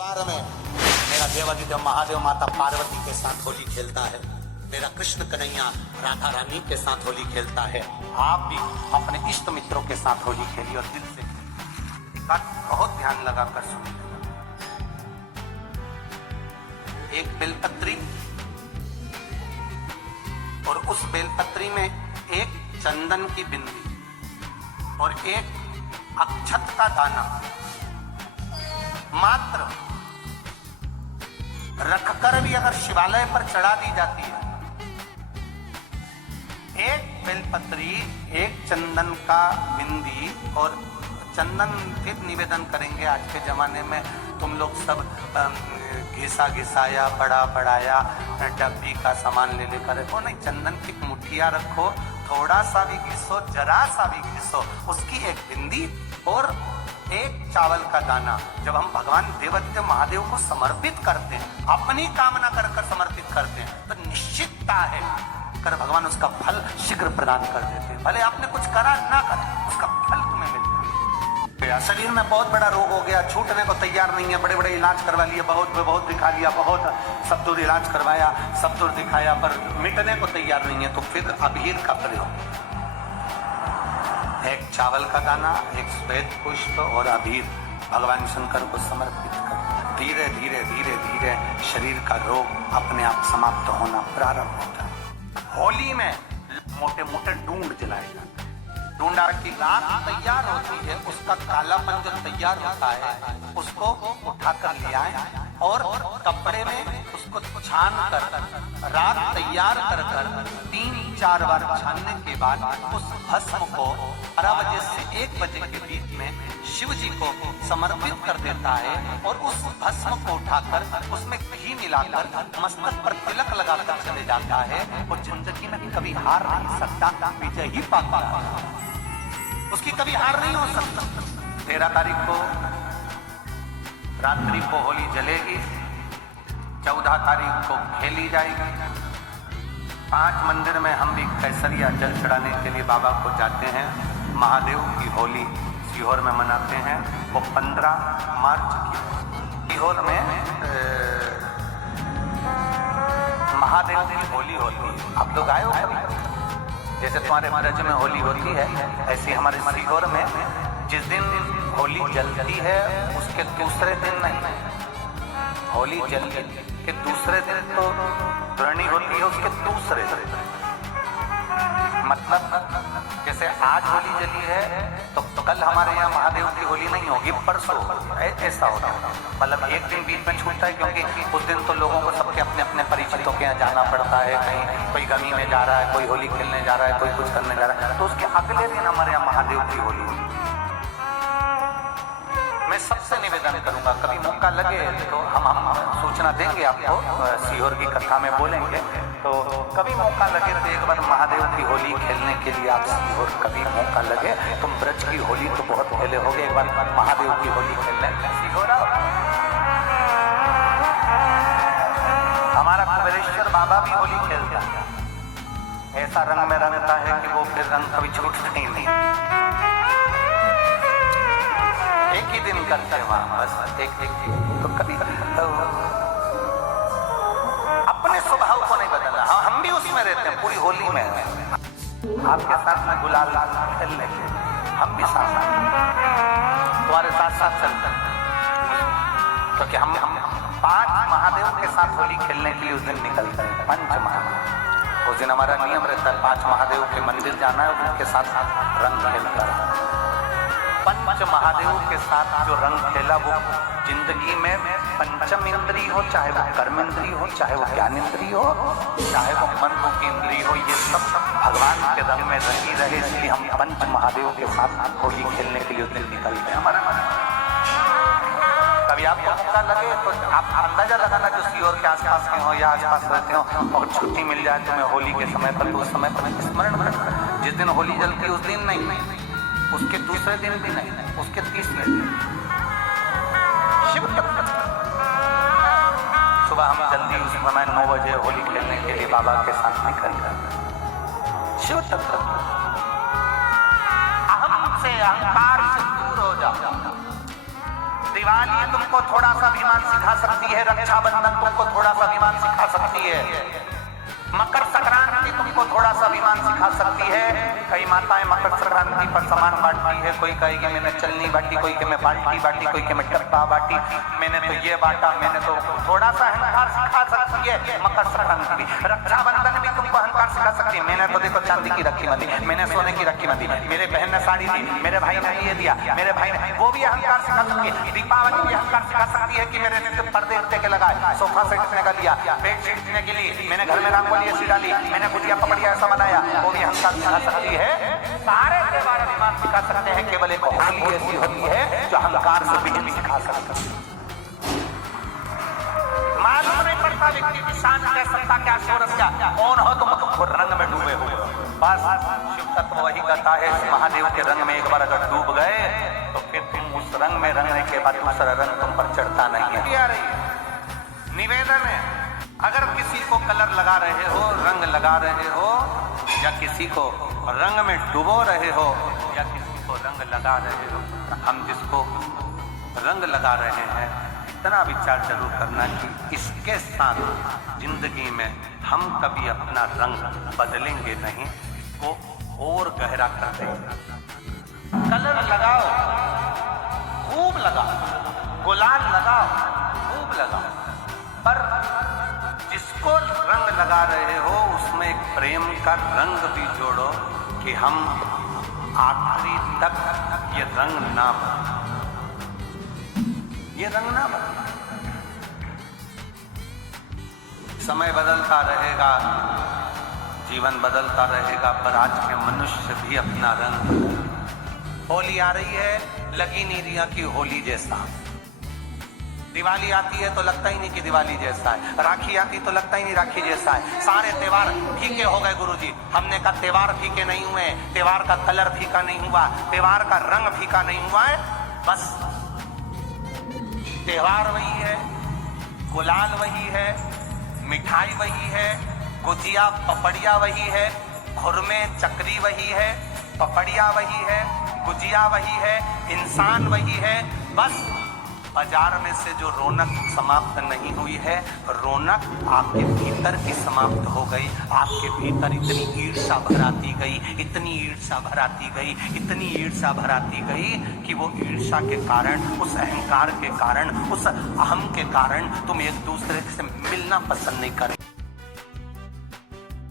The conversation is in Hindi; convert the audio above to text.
बार में मेरा देवादिदेव महादेव माता पार्वती के साथ होली खेलता है, मेरा कृष्ण कन्हैया राधा रानी के साथ होली खेलता है। आप भी अपने इष्ट मित्रों के साथ होली खेलिए और दिल से बहुत ध्यान लगाकर सुनिए। एक बेलपत्री और उस बेलपत्री में एक चंदन की बिंदी और एक अक्षत का दाना मात्र रखकर भी अगर शिवालय पर चढ़ा दी जाती है, एक बेलपत्री एक चंदन का बिंदी और चंदन फिर निवेदन करेंगे। आज के जमाने में तुम लोग सब घिसा घिसाया बड़ा बढ़ाया डब्बी का सामान ले लेकर रखो, नहीं, चंदन की मुठिया रखो, थोड़ा सा भी घिसो, जरा सा भी घिसो, उसकी एक बिंदी और एक चावल का दाना जब हम भगवान देवादिदेव महादेव को समर्पित करते हैं, अपनी कामना कर कर समर्पित करते हैं, तो निश्चितता है कर भगवान उसका फल शीघ्र प्रदान कर देते हैं। भले आपने कुछ करा ना करा, उसका फल तुम्हें मिलता है। शरीर में बहुत बड़ा रोग हो गया, छूटने को तैयार नहीं है, बड़े बड़े इलाज करवा लिए, बहुत दिखा लिया, बहुत सब दूर इलाज करवाया, सब दूर दिखाया, पर मिटने को तैयार नहीं है, तो फिर अबीर का प्रयोग, एक चावल का दाना, एक श्वेत पुष्प और अबीर भगवान शंकर को समर्पित कर धीरे धीरे धीरे धीरे शरीर का रोग अपने आप समाप्त होना प्रारंभ होता है। होली में मोटे मोटे डूंड जलाए जाते हैं। डूंडा की राख तैयार होती है, उसका कालापन जो तैयार होता है उसको उठाकर ले आए और कपड़े में उसको छान कर राख तैयार कर 3-4 बार छानने के बाद उस भस्म को 12 बजे से 1 बजे के बीच में शिव जी को समर्पित कर देता है और उस भस्म को उठाकर उसमें घी मिलाकर मस्तक पर तिलक लगाकर चले जाता है। वो जिंदगी में कभी हार नहीं सकता, विजय ही पाता है, उसकी कभी हार नहीं हो सकता। 13 तारीख को रात्रि को होली जलेगी, 14 तारीख को खेली जाएगी। 5 मंदिर में हम भी कैसरिया जल चढ़ाने के लिए बाबा को जाते हैं। महादेव की होली सीहोर में मनाते हैं, वो 15 मार्च की सीहोर में महादेव की होली होती है। आप लोग आए हो कभी? जैसे तुम्हारे ब्रज में होली होती है, ऐसी हमारे सीहोर में जिस दिन होली जलती है उसके दूसरे दिन नहीं, होली जल के दूसरे दिन तो पुरानी होती है, उसके दूसरे दिन, मतलब जैसे आज होली जली है तो कल हमारे यहाँ महादेव की होली नहीं होगी, परसों ऐसा होता है। मतलब एक दिन बीच में छूटता है, क्योंकि उस दिन तो लोगों को सबके अपने अपने परिचितों के यहाँ जाना पड़ता है, कहीं कोई गमी में जा रहा है, कोई होली खेलने जा रहा है, कोई कुछ करने जा रहा है, तो उसके अगले दिन हमारे यहाँ महादेव की होली होगी। मैं सबसे निवेदन करूंगा, कभी मौका लगे तो हम सूचना देंगे आपको, सीहोर की कथा में बोलेंगे, तो कभी मौका लगे तो एक बार महादेव की होली खेलने के लिए आप सीहोर कभी मौका लगे, तुम ब्रज की होली तो बहुत खेले होगे, एक बार महादेव की होली खेलने सीहोर आओ। हमारा कुबेरेश्वर बाबा भी होली खेलता है, ऐसा रंग में रंगता है कि वो फिर रंग कभी छूटता ही नहीं। एक ही दिन करते हैं वहां, बस एक तो कभी अपने स्वभाव को नहीं बदलना। हाँ, हम भी उसमें रहते हैं, पूरी होली में आपके साथ में गुलाल खेलने के, हम भी साथ तुम्हारे साथ साथ चलते हैं, क्योंकि हम 5 महादेव के साथ होली खेलने के लिए उस दिन निकलते हैं। 5 महादेव, उस दिन हमारा नियम रहता है 5 महादेव के मंदिर जाना है, उनके साथ रंग खेलता है। 5 महादेव के साथ जो रंग खेला वो जिंदगी में पंचम इंद्री हो, चाहे वो कर्म इंद्री हो, चाहे वो ज्ञान इंद्री हो, चाहे वो मन की इंद्री हो, ये सब भगवान के रंग में रंगी रहे। इसलिए हम 5 महादेव के साथ होली खेलने के लिए उस दिन निकलते हैं। हमारे मन कभी आपको मौका लगे तो आप अंदाजा लगाना, जो सीहोर के आसपास के हो या आसपास रहते हो और छुट्टी मिल जाए तुम्हें होली के समय पर, तो उस समय पर स्मरण करना, जिस दिन होली जलती उस दिन नहीं, उसके दूसरे दिन भी नहीं, उसके तीसरे दिन शिव तक सुबह हम जल्दी उस समय 9 बजे होली खेलने के लिए बाबा के साथ निकल जाते। शिव तक अहम से अहंकार से दूर हो जाओ, दिवाली तुमको थोड़ा सा अभिमान सिखा सकती है, रक्षाबंधन तुमको थोड़ा सा अभिमान सिखा सकती है, मकर संक्रांति तुमको थोड़ा सा अभिमान सिखा सकती है। कई माताएं मकर संक्रांति पर सामान बांटती है, कोई कहेगी मैंने चलनी बांटी, कोई के मैं बाल्टी बांटी, कोई के मैं डब्बा बांटी, मैंने तो ये बांटा, मैंने तो थोड़ा सा अहंकार सिखा सकती है मकर संक्रांति भी। रक्षाबंधन भी तुमको अहंकार सिखा सकती है, मैंने तो देखो चांदी की रखी मत दी, मैंने सोने की रखी मत दी, मेरे बहन ने साड़ी दी, मेरे भाई ने ये दिया, मेरे भाई ने, वो भी अहंकार सिखा सकती है। दीपावली भी अहंकार सिखा सकती है कि मेरे पर्दे उठने के लगाए, सोफा सेट इतने का लिया, बेड शीट इतने के लिए, मैंने घर में रंगोली ऐसी डाली, मैंने गुजिया पपड़िया ऐसा बनाया, वो भी अहंकार सिखा सकती है। सारे त्योहार अभिमान सिखा सकते हैं, केवल एक होली ऐसी होती है जो अहंकार से भी सिखा सकती है। मालूम नहीं पड़ता व्यक्ति की शान क्या, सत्ता क्या, शोहरत क्या, कौन हो तुम रंग में डूबे हुए। बस शिव तत्व वही कहता है, इस महादेव के रंग में एक बार अगर डूब गए तो फिर तुम उस रंग में रंगने के बाद दूसरा रंग तुम पर चढ़ता नहीं है। निवेदन है, अगर किसी को कलर लगा रहे हो, रंग लगा रहे हो, या किसी को रंग में डुबो रहे हो, या किसी को रंग लगा रहे हो, हम जिसको रंग लगा रहे हैं इतना विचार जरूर करना कि इसके साथ जिंदगी में हम कभी अपना रंग बदलेंगे नहीं, इसको और गहरा कर देंगे। कलर लगाओ, खूब लगाओ, गुलाल लगाओ, खूब लगाओ, पर जिसको रंग लगा रहे हो उसमें एक प्रेम का रंग भी जोड़ो कि हम आखिरी तक ये रंग ना बदले, ये रंग ना बदले। समय बदलता रहेगा, जीवन बदलता रहेगा, पर आज के मनुष्य भी अपना रंग। होली आ रही है, लगी नहीं रिया की होली जैसा। दिवाली आती है तो लगता ही नहीं कि दिवाली जैसा है, राखी आती तो लगता ही नहीं राखी जैसा है। सारे त्योहार फीके हो गए गुरुजी। हमने कहा त्योहार फीके नहीं हुए, त्योहार का कलर फीका नहीं हुआ, त्योहार का रंग फीका नहीं हुआ है, बस त्योहार वही है, गुलाल वही है, मिठाई वही है, गुजिया पपड़िया वही है, खुरमे चकरी वही है, पपड़िया वही है, गुजिया वही है, इंसान वही है। बस बाजार में से जो रौनक समाप्त नहीं हुई है, रौनक आपके भीतर की समाप्त हो गई। आपके भीतर इतनी ईर्ष्या भराती गई, इतनी ईर्ष्या भराती गई, इतनी ईर्ष्या भराती गई कि वो ईर्ष्या के कारण, उस अहंकार के कारण, उस अहम के कारण तुम एक दूसरे से मिलना पसंद नहीं करें।